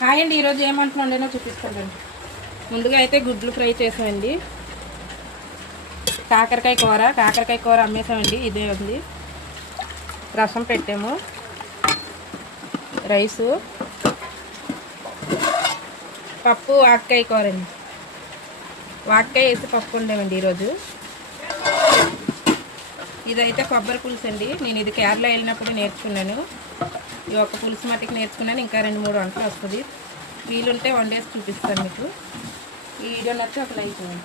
Hi అండి, ఈరోజు ఏమంటున్నాండేనో చూపిస్తానండి. ముందుగా అయితే గుడ్లు ఫ్రై చేసామండి. కాకరకాయ కూర అమ్మేసామండి. ఇదే ఉంది. రసం పెట్టాము, రైసు, పప్పు, వాక్కాయ కూర అండి. వాక్కాయ వేసి పప్పు ఉండేవండి ఈరోజు. ఇదైతే కొబ్బరి పులుసు అండి. నేను ఇది కేరళ వెళ్ళినప్పుడు నేర్చుకున్నాను. ఈ ఒక్క పులుసు మట్టికి నేర్చుకున్నాను. ఇంకా 2-3 వంటలు వస్తుంది. వీలుంటే వండేసి చూపిస్తాను మీకు. ఈ వీడియో నచ్చి ఒక లైక్ చేయండి.